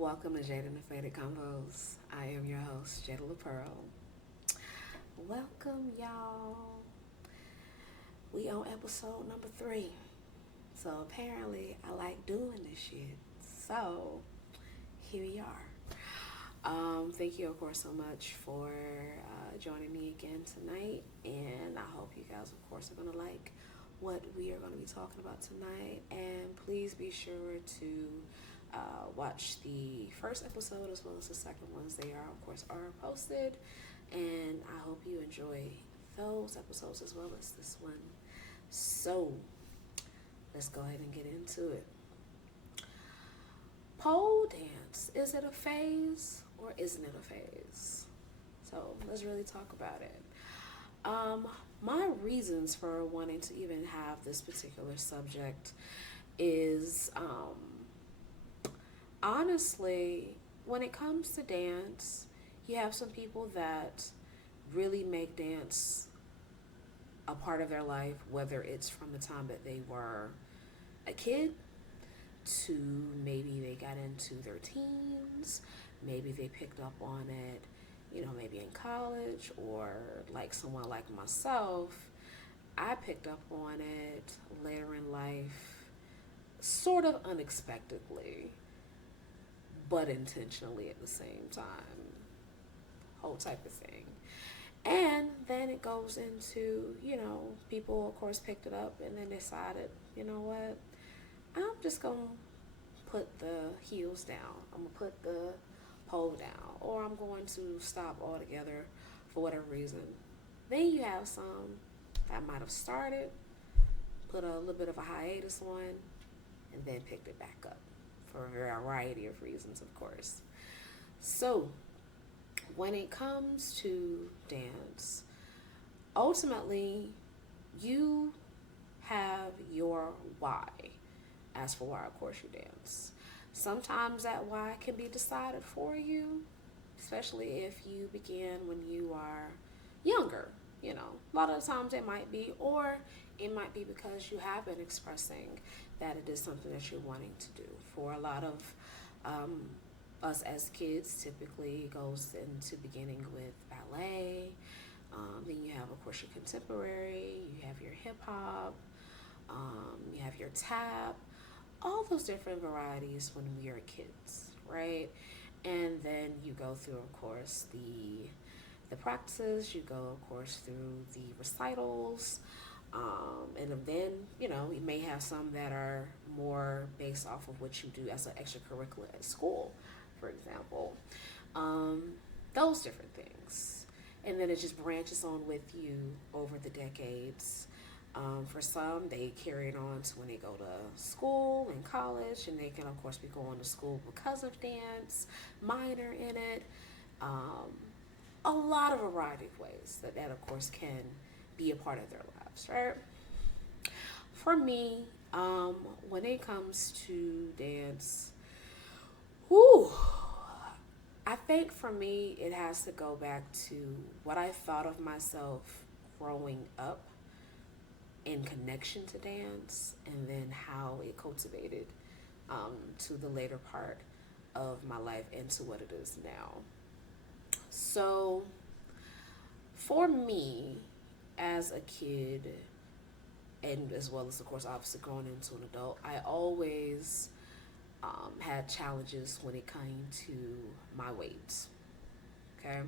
Welcome to Jaded and Convos. I am your host, Jada La Pearl. Welcome, y'all. We on episode number 3. So apparently, I like doing this shit. So here we are. Thank you, of course, so much for joining me again tonight, and I hope you guys, of course, are gonna like what we are going to be talking about tonight. And please be sure to watch the first episode as well as the second ones. They are, of course, are posted, and I hope you enjoy those episodes as well as this one. So let's go ahead and get into it. Pole dance, is it a phase or isn't it a phase? So let's really talk about it. My reasons for wanting to even have this particular subject is honestly, when it comes to dance, you have some people that really make dance a part of their life, whether it's from the time that they were a kid to maybe they got into their teens, maybe they picked up on it, maybe in college, or like someone like myself, I picked up on it later in life, sort of unexpectedly, but intentionally at the same time, whole type of thing. And then it goes into, people, of course, picked it up and then decided, you know what, I'm just going to put the heels down. I'm going to put the pole down. Or I'm going to stop altogether for whatever reason. Then you have some that might have started, put a little bit of a hiatus on, and then picked it back up for a variety of reasons, of course. So, when it comes to dance, ultimately, you have your why. As for why, of course, you dance. Sometimes that why can be decided for you, especially if you began when you are younger. A lot of the times it might be, or it might be because you have been expressing that it is something that you're wanting to do. For a lot of us as kids, typically it goes into beginning with ballet. Then you have, of course, your contemporary, you have your hip hop, you have your tap, all those different varieties when we are kids, right? And then you go through, of course, the practices. You go, of course, through the recitals, and then you may have some that are more based off of what you do as an extracurricular at school, for example. Those different things, and then it just branches on with you over the decades. For some, they carry it on to when they go to school and college, and they can, of course, be going to school because of dance, minor in it. A lot of variety of ways that, of course, can be a part of their lives, right? For me, when it comes to dance, whew, I think for me, it has to go back to what I thought of myself growing up in connection to dance, and then how it cultivated to the later part of my life and to what it is now. So, for me, as a kid, and as well as, of course, obviously growing into an adult, I always had challenges when it came to my weight. Okay?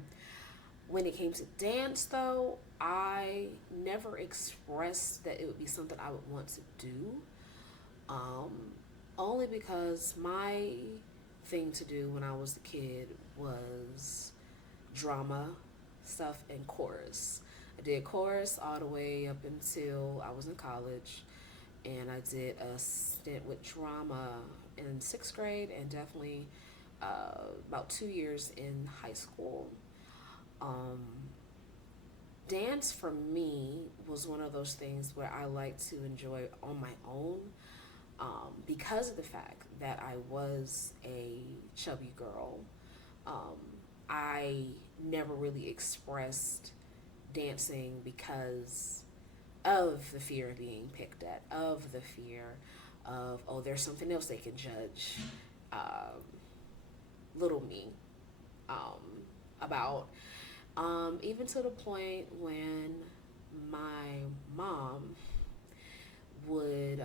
When it came to dance, though, I never expressed that it would be something I would want to do. Only because my thing to do when I was a kid was drama stuff and chorus. I did chorus all the way up until I was in college, and I did a stint with drama in 6th grade, and definitely about 2 years in high school. Um, Dance for me was one of those things where I like to enjoy on my own, because of the fact that I was a chubby girl. Um, I never really expressed dancing because of the fear of being picked at, of the fear of, oh, there's something else they can judge. Um, little me about. Even to the point when my mom would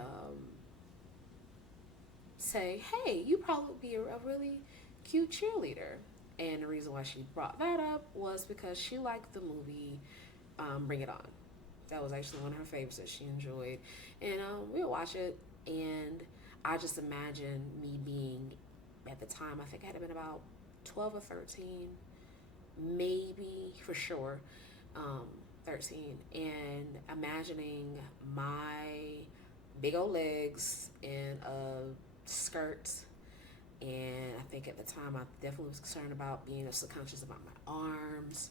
say, "Hey, you probably would be a really cute cheerleader." And the reason why she brought that up was because she liked the movie Bring It On. That was actually one of her favorites that she enjoyed. And we would watch it, and I just imagine me being, at the time, I think I had been about 12 or 13, maybe for sure, um, 13, and imagining my big old legs in a skirt. And I think at the time I definitely was concerned about being subconscious about my arms,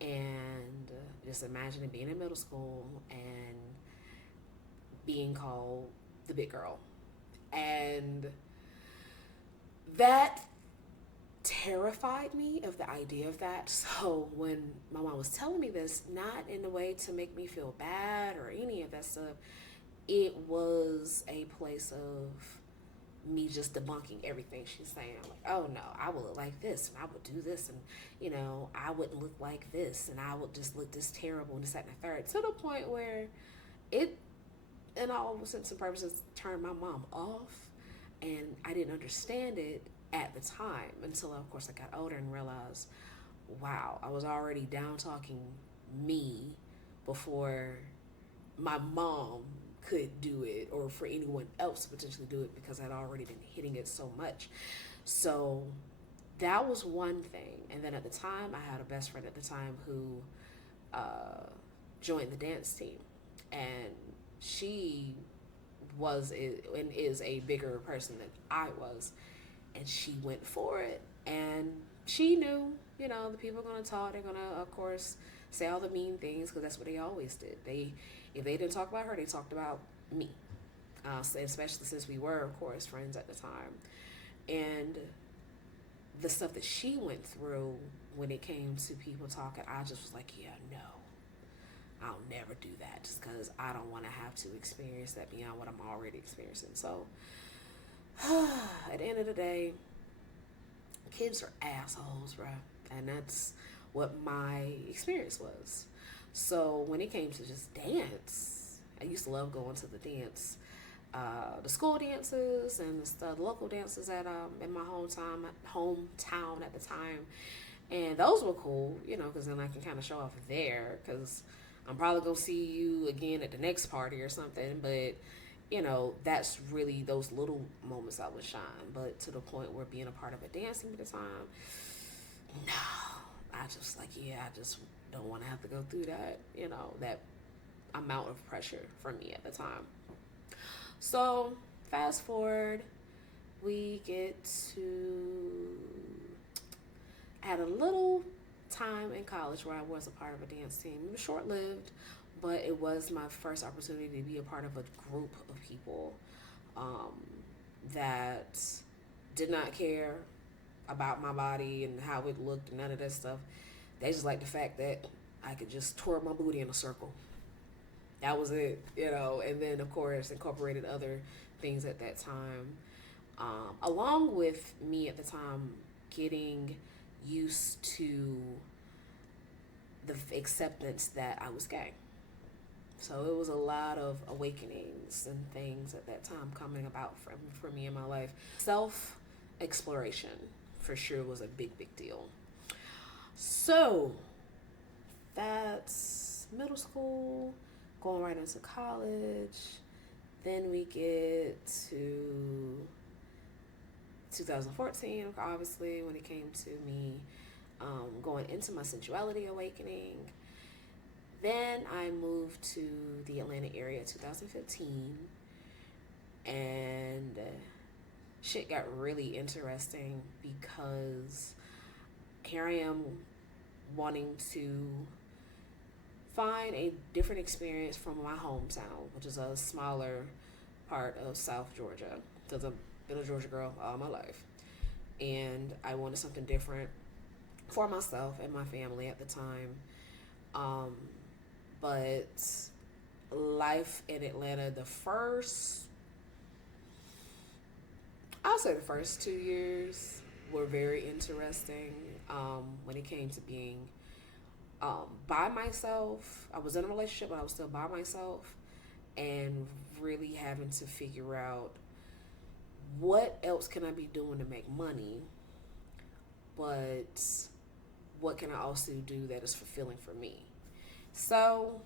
and just imagining being in middle school and being called the big girl. And that terrified me of the idea of that. So when my mom was telling me this, not in a way to make me feel bad or any of that stuff, it was a place of me just debunking everything she's saying. I'm like, oh no, I would look like this, and I would do this, and I wouldn't look like this, and I would just look this terrible, and this, that, and the third, to the point where it, in all intents and purposes, turned my mom off, and I didn't understand it at the time until, of course, I got older and realized, wow, I was already down talking me before my mom could do it, or for anyone else to potentially do it, because I'd already been hitting it so much. So that was one thing. And then at the time, I had a best friend at the time who joined the dance team, and she was and is a bigger person than I was, and she went for it. And she knew, the people are going to talk. They're going to, of course, say all the mean things, because that's what they always did. If they didn't talk about her, they talked about me, especially since we were, of course, friends at the time. And the stuff that she went through when it came to people talking, I just was like, yeah, no, I'll never do that, just because I don't want to have to experience that beyond what I'm already experiencing. So at the end of the day, kids are assholes, right? And that's what my experience was. So when it came to just dance, I used to love going to the school dances and the local dances at in my hometown at the time, and those were cool, because then I can kind of show off there, because I'm probably gonna see you again at the next party or something. But that's really those little moments I would shine. But to the point where being a part of a dance team at the time, no, I just I just don't want to have to go through that, that amount of pressure for me at the time. So fast forward, we get to, I had a little time in college where I was a part of a dance team. It was short lived, but it was my first opportunity to be a part of a group of people that did not care about my body and how it looked and none of that stuff. They just liked the fact that I could just twirl my booty in a circle. That was it, and then, of course, incorporated other things at that time. Along with me at the time getting used to the acceptance that I was gay. So it was a lot of awakenings and things at that time coming about for me in my life. Self-exploration, for sure, was a big, big deal. So that's middle school, going right into college. Then we get to 2014, obviously, when it came to me going into my sensuality awakening. Then I moved to the Atlanta area 2015, and shit got really interesting, because here I am wanting to find a different experience from my hometown, which is a smaller part of South Georgia, because I've been a Georgia girl all my life, and I wanted something different for myself and my family at the time. But life in Atlanta, I'll say the first 2 years, were very interesting when it came to being by myself. I was in a relationship, but I was still by myself, and really having to figure out what else can I be doing to make money, but what can I also do that is fulfilling for me. So,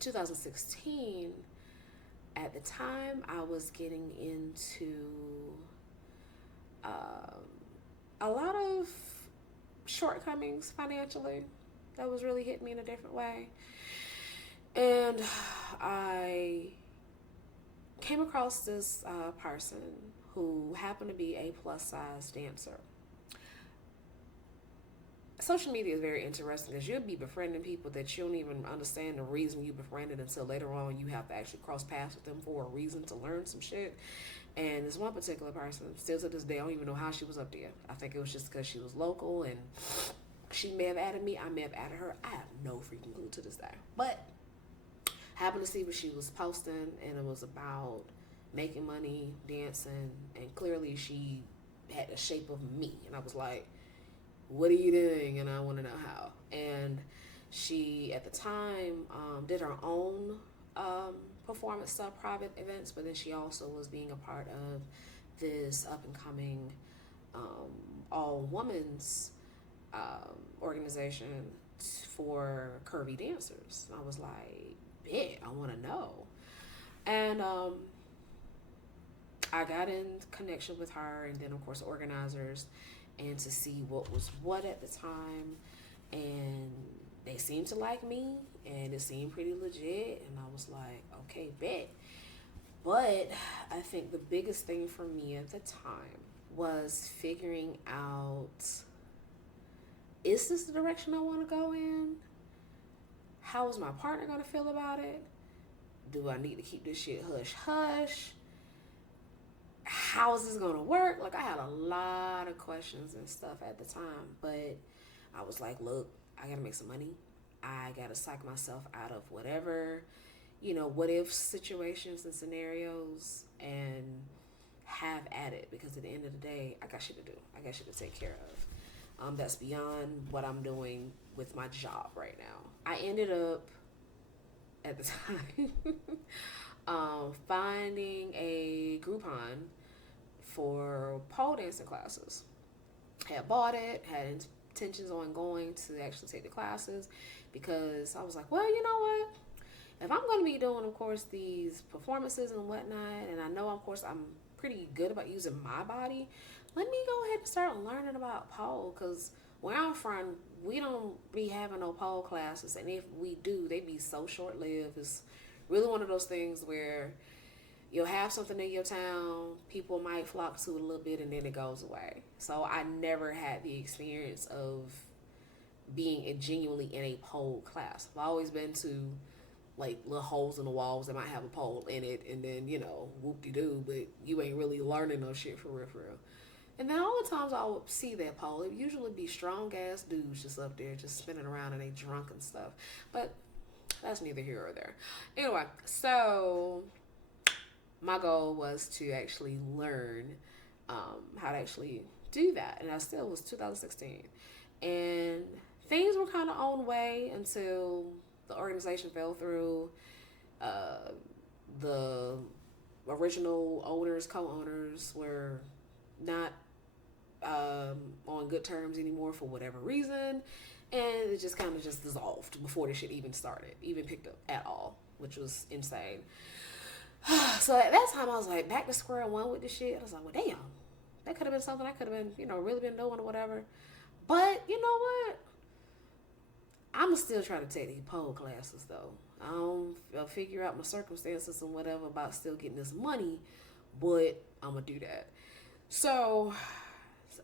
2016, at the time, I was getting into um, a lot of shortcomings financially that was really hitting me in a different way. And I came across this person who happened to be a plus size dancer. Social media is very interesting because you'll be befriending people that you don't even understand the reason you befriended until later on you have to actually cross paths with them for a reason to learn some shit. And this one particular person, still to this day, I don't even know how she was up there. I think it was just because she was local and she may have added me. I may have added her. I have no freaking clue to this day. But happened to see what she was posting, and it was about making money, dancing, and clearly she had the shape of me. And I was like, what are you doing? And I want to know how. And she, at the time, did her own performance stuff, private events, but then she also was being a part of this up and coming all women's organization for curvy dancers. And I was like, bet, I want to know. And I got in connection with her, and then of course organizers, and to see what was what at the time. And they seemed to like me, and it seemed pretty legit, and I was like, okay, bet. But I think the biggest thing for me at the time was figuring out, is this the direction I want to go in? How is my partner going to feel about it? Do I need to keep this shit hush hush? How is this going to work? Like, I had a lot of questions and stuff at the time, but I was like, look, I got to make some money. I got to psych myself out of whatever, what if situations and scenarios, and have at it, because at the end of the day, I got shit to do. I got shit to take care of. That's beyond what I'm doing with my job right now. I ended up, at the time, finding a Groupon for pole dancing classes. Had bought it, had intentions on going to actually take the classes, because I was like, well, you know what? If I'm going to be doing, of course, these performances and whatnot, and I know, of course, I'm pretty good about using my body, let me go ahead and start learning about pole, because where I'm from, we don't be having no pole classes, and if we do, they be so short-lived. It's really one of those things where you'll have something in your town, people might flock to it a little bit, and then it goes away. So I never had the experience of being genuinely in a pole class. I've always been to like little holes in the walls that might have a pole in it, and then whoop-de-doo, but you ain't really learning no shit for real. And then all the times I would see that pole, it usually be strong ass dudes just up there just spinning around, and they drunk and stuff. But that's neither here or there. Anyway, so my goal was to actually learn how to actually do that, and I still was 2016, and things were kind of on the way until the organization fell through. The original owners, co-owners, were not on good terms anymore for whatever reason, and it just kind of just dissolved before the shit even started, even picked up at all, which was insane. So at that time, I was like, back to square one with this shit. I was like, well, damn, that could have been something I could have been, really been doing or whatever. But you know what? I'm still trying to take these pole classes, though. I don't figure out my circumstances and whatever about still getting this money, but I'm going to do that. So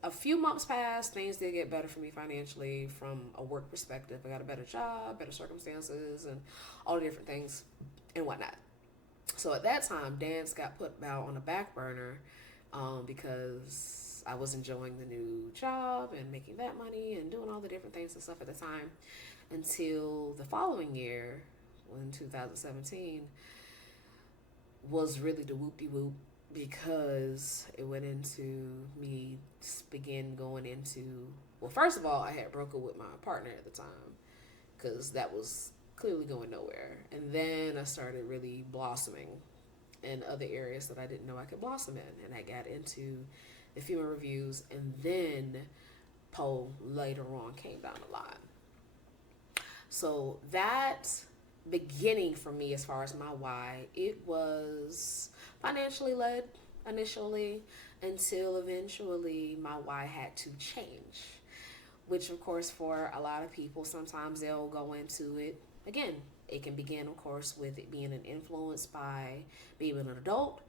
a few months passed. Things did get better for me financially from a work perspective. I got a better job, better circumstances, and all the different things and whatnot. So at that time, dance got put out on the back burner because I was enjoying the new job and making that money and doing all the different things and stuff at the time, until the following year, in 2017, was really the whoop-de-whoop. because it went into me begin going into, well, first of all, I had broken with my partner at the time because that was clearly going nowhere. And then I started really blossoming in other areas that I didn't know I could blossom in. And I got into the female reviews, and then Poe later on came down the line. So that beginning for me, as far as my why, it was financially led initially until eventually my why had to change. Which, of course, for a lot of people, sometimes they'll go into it again. It can begin, of course, with it being an influence by being an adult,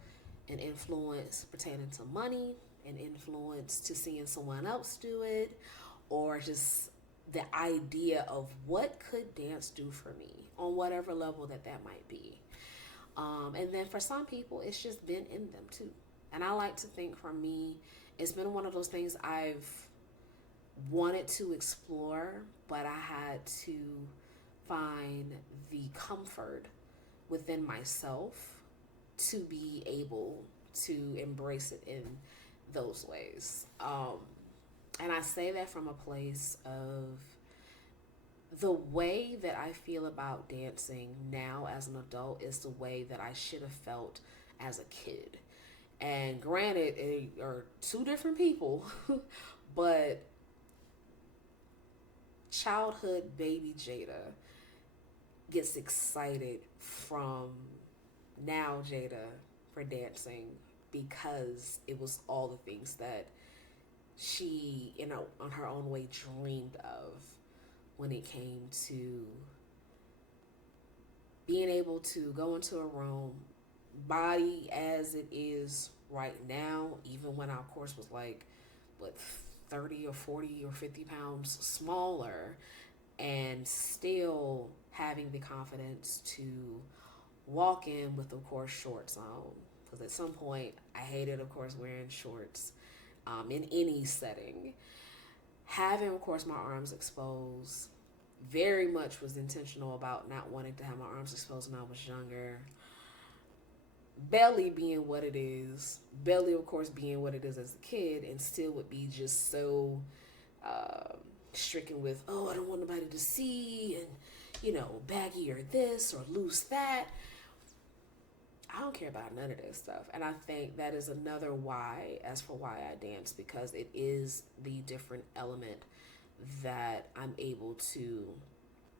an influence pertaining to money, an influence to seeing someone else do it, or just the idea of what could dance do for me on whatever level that might be. And then for some people, it's just been in them too. And I like to think for me, it's been one of those things I've wanted to explore, but I had to find the comfort within myself to be able to embrace it in those ways. And I say that from a place of the way that I feel about dancing now as an adult is the way that I should have felt as a kid. And granted, it are two different people, but childhood baby Jada gets excited from now Jada for dancing because it was all the things that she, on her own way, dreamed of when it came to being able to go into a room, body as it is right now, even when I, of course, was like, what, 30 or 40 or 50 pounds smaller, and still having the confidence to walk in with, of course, shorts on. Because at some point, I hated, of course, wearing shorts in any setting. Having, of course, my arms exposed very much was intentional about not wanting to have my arms exposed when I was younger. Belly being what it is, belly, of course, being what it is as a kid, and still would be just so stricken with, oh, I don't want nobody to see, and, baggy or this or loose that. I don't care about none of this stuff. And I think that is another why, as for why I dance, because it is the different element that I'm able to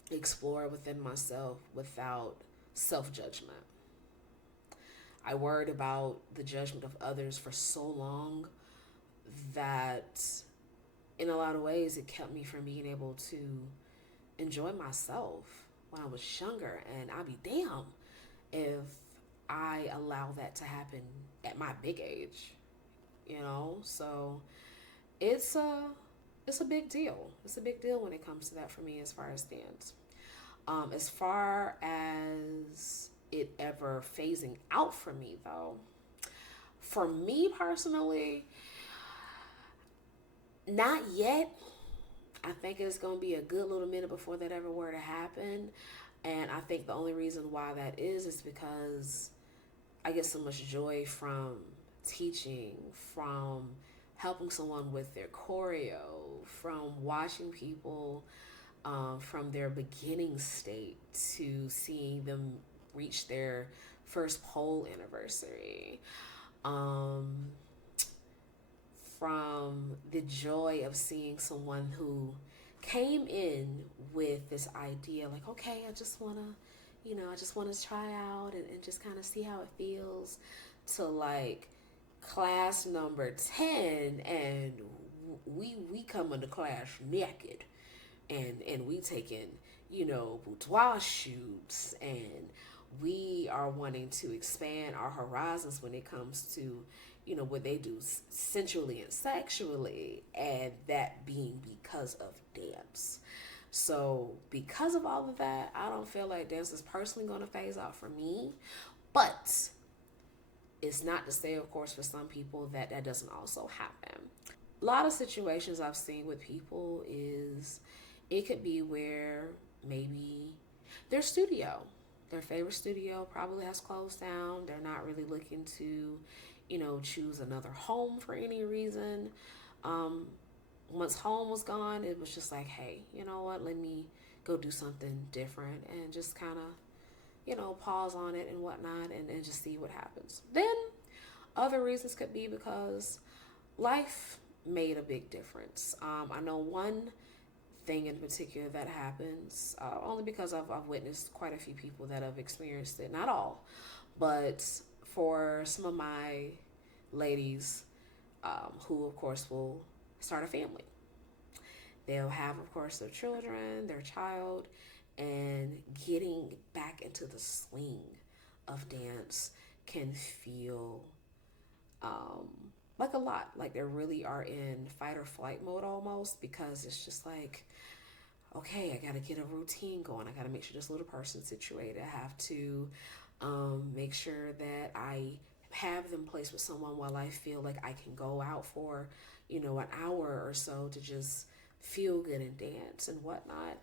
explore within myself without self-judgment. I worried about the judgment of others for so long that in a lot of ways it kept me from being able to enjoy myself when I was younger. And I'd be damn if I allow that to happen at my big age, So it's a big deal. It's a big deal when it comes to that for me as far as dance. As far as it ever phasing out for me, though, for me personally, not yet. I think it's going to be a good little minute before that ever were to happen. And I think the only reason why that is because I get so much joy from teaching, from helping someone with their choreo, from watching people from their beginning state to seeing them reach their first pole anniversary. From the joy of seeing someone who came in with this idea like, okay, I just want to try out and just kind of see how it feels, to like class number 10 and we come into class naked and we taking boudoir shoots, and we are wanting to expand our horizons when it comes to what they do sensually and sexually, and that being because of dance. So because of all of that, I don't feel like dance is personally going to phase out for me, but it's not to say, of course, for some people that doesn't also happen. A lot of situations I've seen with people is it could be where maybe their studio, their favorite studio probably has closed down. They're not really looking to, choose another home for any reason. Um, Once home was gone, it was just like, hey, you know what? Let me go do something different and just kind of, pause on it and whatnot and just see what happens. Then other reasons could be because life made a big difference. I know one thing in particular that happens, only because I've witnessed quite a few people that have experienced it. Not all, but for some of my ladies, who of course will start a family. They'll have, of course, their children, their child, and getting back into the swing of dance can feel um, like a lot. Like they really are in fight or flight mode almost, because it's just like, okay, I got to get a routine going. I got to make sure this little person's situated. I have to make sure that I have them placed with someone while I feel like I can go out for, an hour or so to just feel good and dance and whatnot.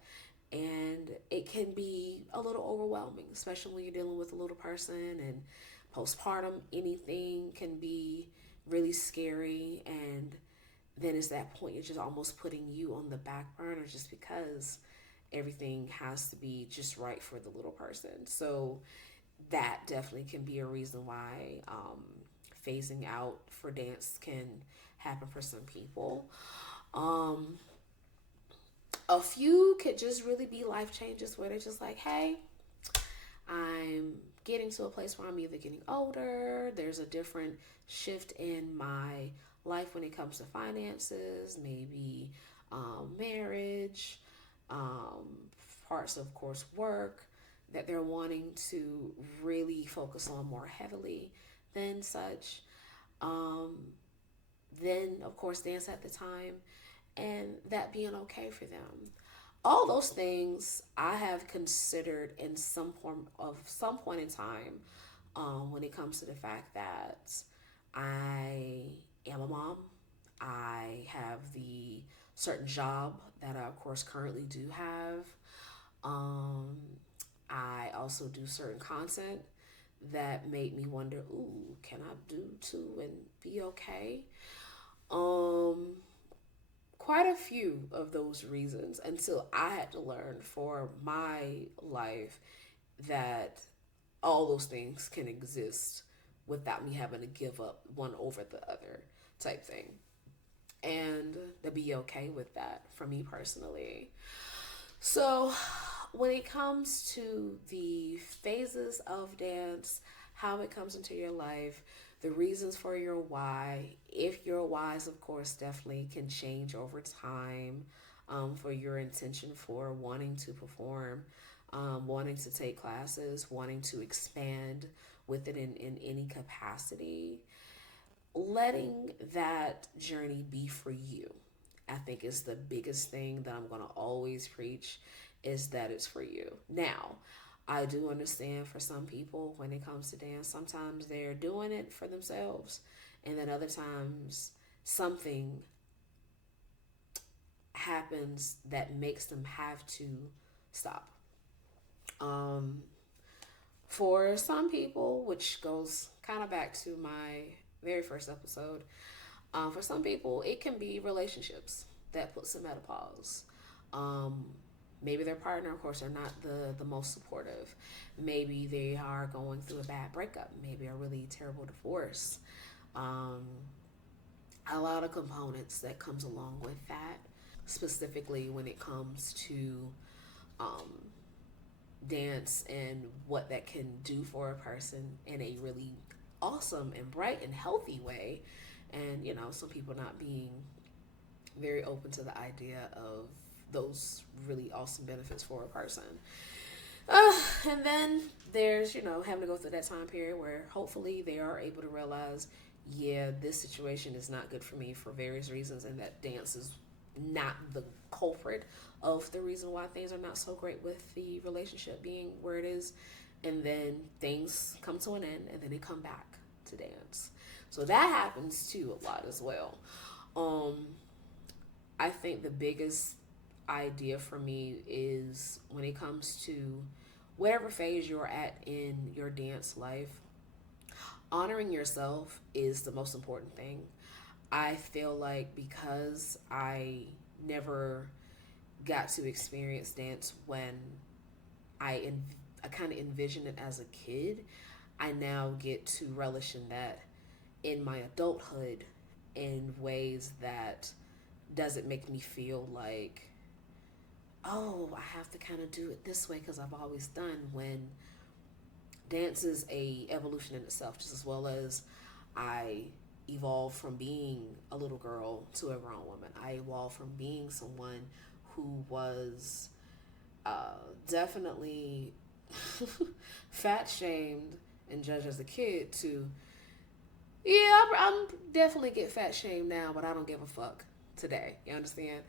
And it can be a little overwhelming, especially when you're dealing with a little person, and postpartum, anything can be really scary. And then it's that point you're just almost putting you on the back burner just because everything has to be just right for the little person. So that definitely can be a reason why phasing out for dance can happen for some people. Um, a few could just really be life changes where they're just like, hey, I'm getting to a place where I'm either getting older, there's a different shift in my life when it comes to finances, maybe marriage, um, parts of course work that they're wanting to really focus on more heavily than such. Um, then of course dance at the time, and that being okay for them. All those things I have considered in some point in time, when it comes to the fact that I am a mom. I have the certain job that I of course currently do have. Um, I also do certain content that made me wonder, ooh, can I do too and be okay? Um, Quite a few of those reasons until I had to learn for my life that all those things can exist without me having to give up one over the other type thing. And to be okay with that for me personally. So, when it comes to the phases of dance, how it comes into your life, the reasons for your why, if your whys, of course, definitely can change over time, for your intention for wanting to perform, wanting to take classes, wanting to expand with it in any capacity, letting that journey be for you, I think is the biggest thing that I'm going to always preach, is that it's for you. Now, I do understand for some people when it comes to dance, sometimes they're doing it for themselves, and then other times something happens that makes them have to stop. Um, for some people, which goes kind of back to my very first episode, for some people, it can be relationships that puts them at a pause. Um, Maybe their partner, of course, are not the most supportive. Maybe they are going through a bad breakup. Maybe a really terrible divorce. Um, a lot of components that comes along with that, specifically when it comes to um, dance and what that can do for a person in a really awesome and bright and healthy way. And some people not being very open to the idea of those really awesome benefits for a person. And then there's, having to go through that time period where hopefully they are able to realize, yeah, this situation is not good for me for various reasons, and that dance is not the culprit of the reason why things are not so great with the relationship being where it is. And then things come to an end, and then they come back to dance. So that happens too a lot as well. Um, I think the biggest idea for me is when it comes to whatever phase you're at in your dance life, Honoring yourself is the most important thing. I feel like because I never got to experience dance when I kind of envisioned it as a kid, I now get to relish in that in my adulthood in ways that doesn't make me feel like, oh, I have to kind of do it this way because I've always done, when dance is a evolution in itself, just as well as I evolved from being a little girl to a grown woman. I evolved from being someone who was definitely fat shamed and judged as a kid to, yeah, I'm definitely get fat shamed now, but I don't give a fuck today. You understand?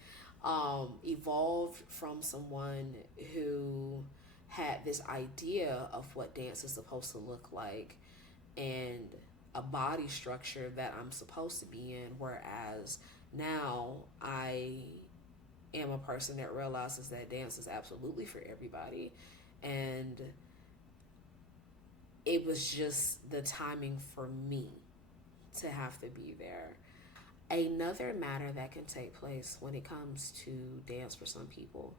Evolved from someone who had this idea of what dance is supposed to look like and a body structure that I'm supposed to be in, whereas now I am a person that realizes that dance is absolutely for everybody. And it was just the timing for me to have to be there. Another matter that can take place when it comes to dance for some people,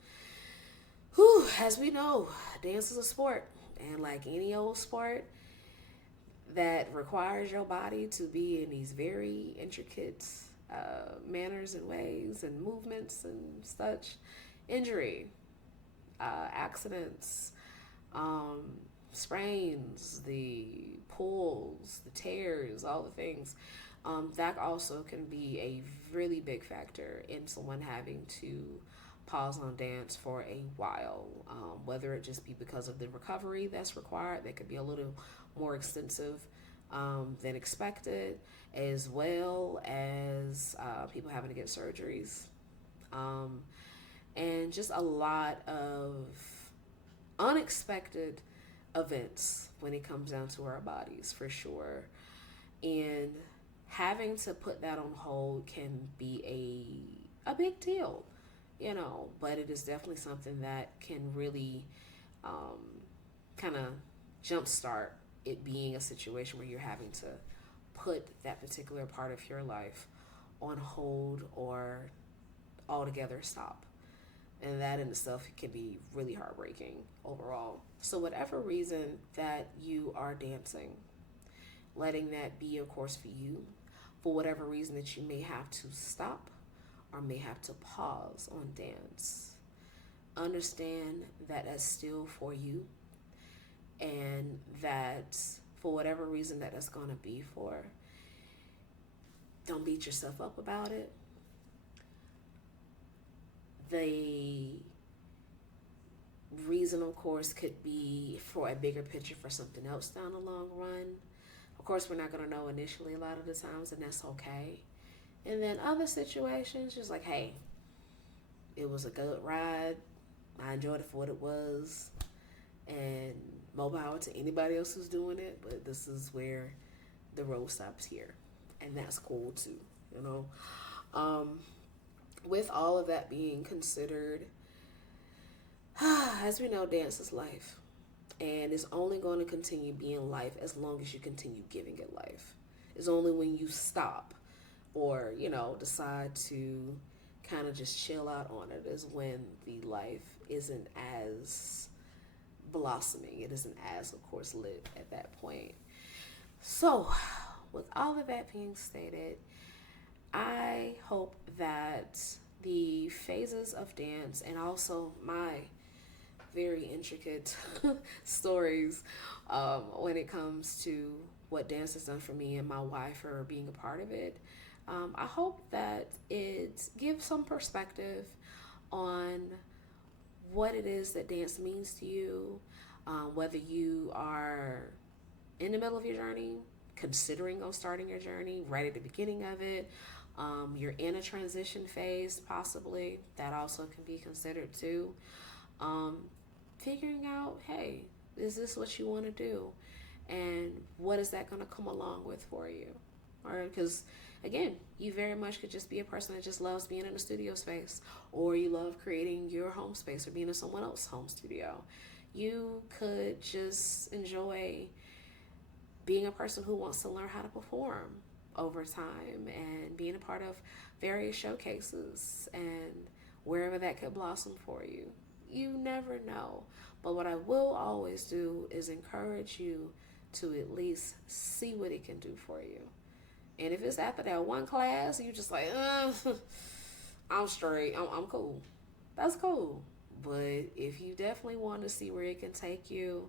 whew, as we know, dance is a sport. And like any old sport that requires your body to be in these very intricate manners and ways and movements and such, injury, accidents, um, sprains, the pulls, the tears, all the things. That also can be a really big factor in someone having to pause on dance for a while, whether it just be because of the recovery that's required, that could be a little more extensive than expected, as well as people having to get surgeries, um, and just a lot of unexpected events when it comes down to our bodies, for sure. And having to put that on hold can be a big deal, you know, but it is definitely something that can really kind of jumpstart it being a situation where you're having to put that particular part of your life on hold or altogether stop. And that in itself can be really heartbreaking overall. So, whatever reason that you are dancing, letting that be, of course, for you. For whatever reason that you may have to stop or may have to pause on dance, understand that that's still for you, and that for whatever reason that that's going to be for, don't beat yourself up about it. The reason, of course, could be for a bigger picture for something else down the long run. Of course, we're not going to know initially a lot of the times, and that's okay. And then other situations, just like, hey, it was a good ride. I enjoyed it for what it was. And more power to anybody else who's doing it. But this is where the road stops here. And that's cool too, you know. With all of that being considered, as we know, dance is life. And it's only going to continue being life as long as you continue giving it life. It's only when you stop or, you know, decide to kind of just chill out on it is when the life isn't as blossoming. It isn't as, of course, lit at that point. So, with all of that being stated, I hope that the phases of dance and also my very intricate stories when it comes to what dance has done for me and my wife for being a part of it. I hope that it gives some perspective on what it is that dance means to you, whether you are in the middle of your journey, considering on starting your journey, right at the beginning of it, you're in a transition phase, possibly, that also can be considered too. Figuring out, hey, is this what you want to do? And what is that going to come along with for you? Or because, again, you very much could just be a person that just loves being in a studio space, or you love creating your home space or being in someone else's home studio. You could just enjoy being a person who wants to learn how to perform over time and being a part of various showcases and wherever that could blossom for you. You never know. But what I will always do is encourage you to at least see what it can do for you. And if it's after that one class, you just like, I'm straight, I'm cool. That's cool. But if you definitely want to see where it can take you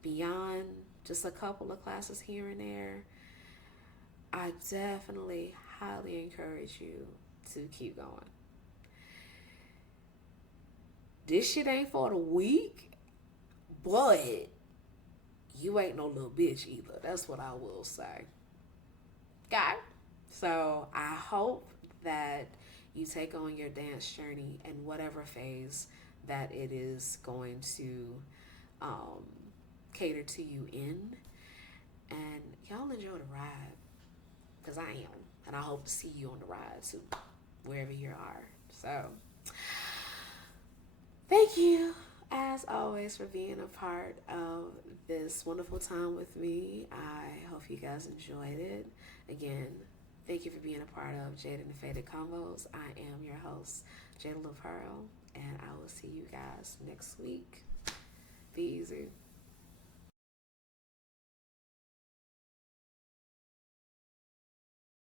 beyond just a couple of classes here and there, I definitely highly encourage you to keep going. This shit ain't for the weak, but you ain't no little bitch either. That's what I will say. Okay? So I hope that you take on your dance journey in whatever phase that it is going to um, cater to you in. And y'all enjoy the ride. Because I am. And I hope to see you on the ride too, wherever you are. So, thank you, as always, for being a part of this wonderful time with me. I hope you guys enjoyed it. Again, thank you for being a part of Jaded and Faded Convos. I am your host, Jada La Pearl, and I will see you guys next week. Be easy.